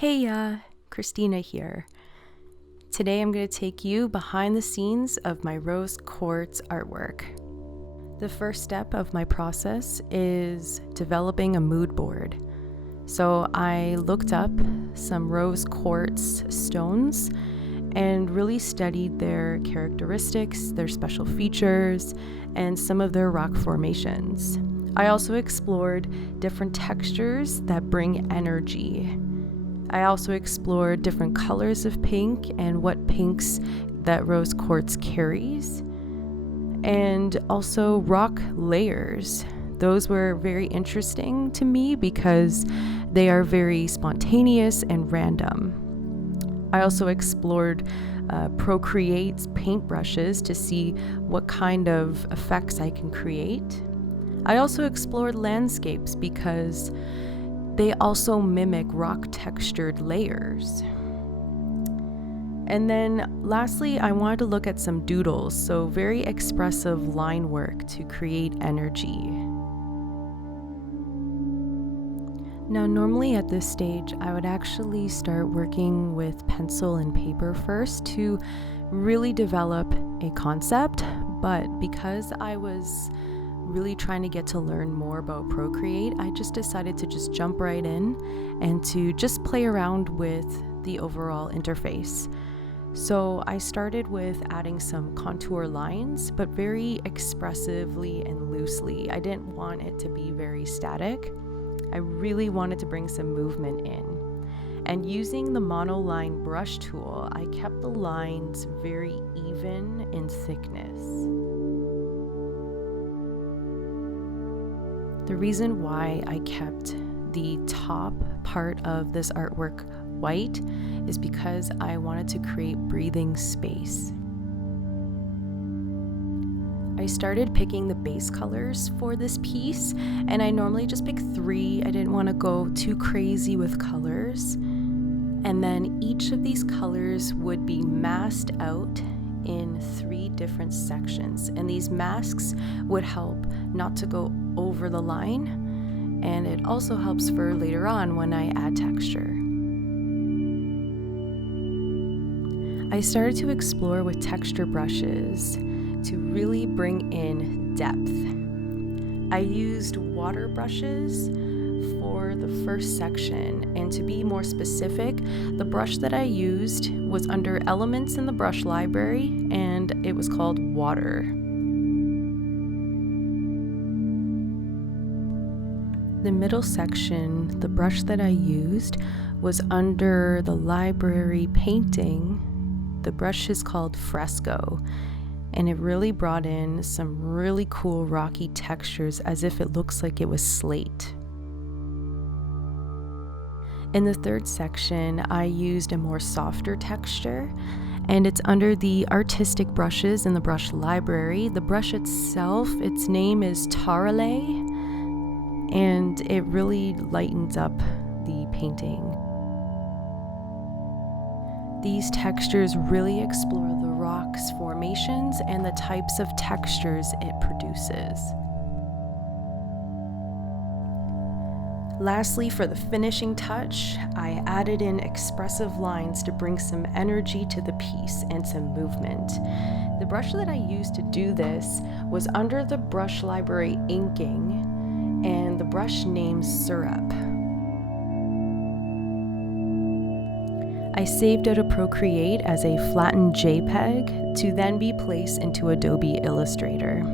Hey, Christina here. Today I'm going to take you behind the scenes of my Rose Quartz artwork. The first step of my process is developing a mood board. So I looked up some Rose Quartz stones and really studied their characteristics, their special features, and some of their rock formations. I also explored different textures that bring energy. I also explored different colors of pink and what pinks that rose quartz carries, and also rock layers. Those were very interesting to me because they are very spontaneous and random. I also explored Procreate's paintbrushes to see what kind of effects I can create. I also explored landscapes because they also mimic rock textured layers. And then lastly, I wanted to look at some doodles, so very expressive line work to create energy. Now, normally at this stage, I would actually start working with pencil and paper first to really develop a concept, but because I was really trying to get to learn more about Procreate, I just decided to just jump right in and to just play around with the overall interface. So I started with adding some contour lines, but very expressively and loosely. I didn't want it to be very static. I really wanted to bring some movement in. And using the monoline brush tool, I kept the lines very even in thickness. The reason why I kept the top part of this artwork white is because I wanted to create breathing space. I started picking the base colors for this piece, and I normally just pick 3. I didn't want to go too crazy with colors. And then each of these colors would be masked out in 3 different sections, and these masks would help not to go over the line, and it also helps for later on when I add texture. I started to explore with texture brushes to really bring in depth. I used water brushes for the first section, and to be more specific, the brush that I used was under Elements in the brush library, and it was called Water. The middle section, the brush that I used was under the library painting. The brush is called Fresco, and it really brought in some really cool rocky textures as if it looks like it was slate. In the third section, I used a more softer texture, and it's under the artistic brushes in the brush library. The brush itself, its name is Tarale, and it really lightens up the painting. These textures really explore the rock's formations and the types of textures it produces. Lastly, for the finishing touch, I added in expressive lines to bring some energy to the piece and some movement. The brush that I used to do this was under the brush library inking, and the brush name Syrup. I saved out of Procreate as a flattened JPEG to then be placed into Adobe Illustrator.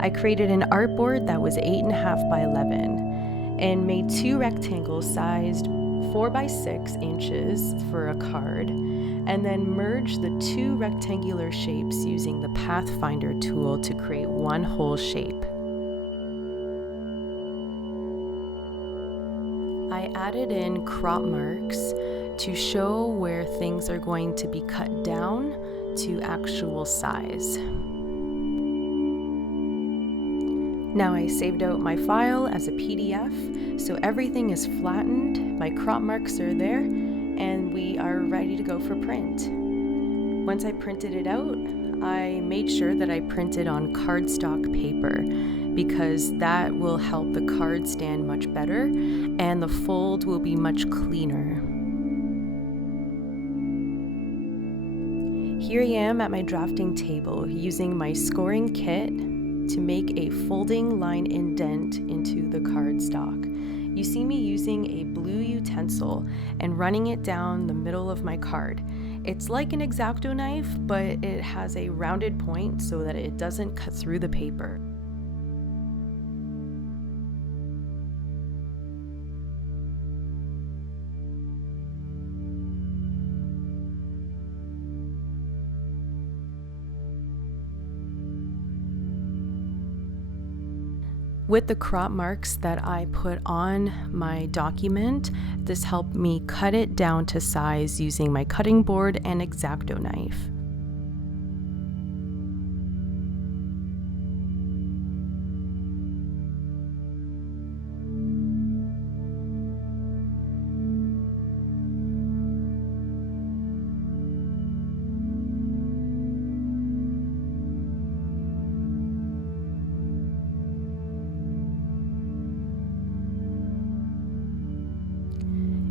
I created an artboard that was 8.5 by 11 and made 2 rectangles sized 4 by 6 inches for a card, and then merged the 2 rectangular shapes using the Pathfinder tool to create one whole shape. I added in crop marks to show where things are going to be cut down to actual size. Now I saved out my file as a PDF, so everything is flattened, my crop marks are there, and we are ready to go for print. Once I printed it out, I made sure that I printed on cardstock paper because that will help the card stand much better and the fold will be much cleaner. Here I am at my drafting table using my scoring kit to make a folding line indent into the cardstock. You see me using a blue utensil and running it down the middle of my card. It's like an X-Acto knife, but it has a rounded point so that it doesn't cut through the paper. With the crop marks that I put on my document, this helped me cut it down to size using my cutting board and X-Acto knife.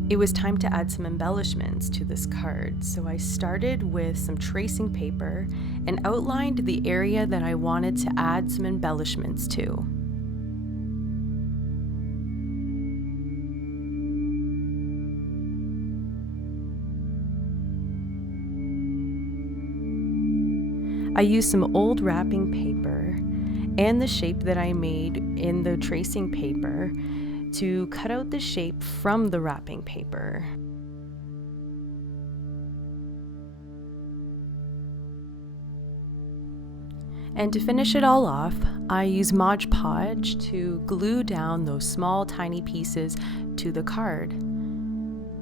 It was time to add some embellishments to this card, so I started with some tracing paper and outlined the area that I wanted to add some embellishments to. I used some old wrapping paper and the shape that I made in the tracing paper to cut out the shape from the wrapping paper. And to finish it all off, I use Mod Podge to glue down those small tiny pieces to the card.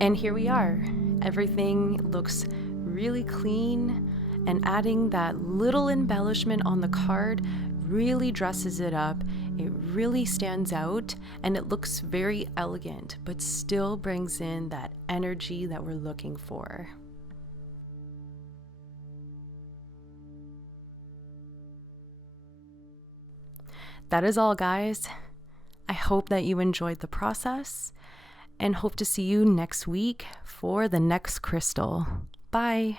And here we are. Everything looks really clean, and adding that little embellishment on the card really dresses it up. It really stands out and it looks very elegant, but still brings in that energy that we're looking for. That is all, guys. I hope that you enjoyed the process and hope to see you next week for the next crystal. Bye.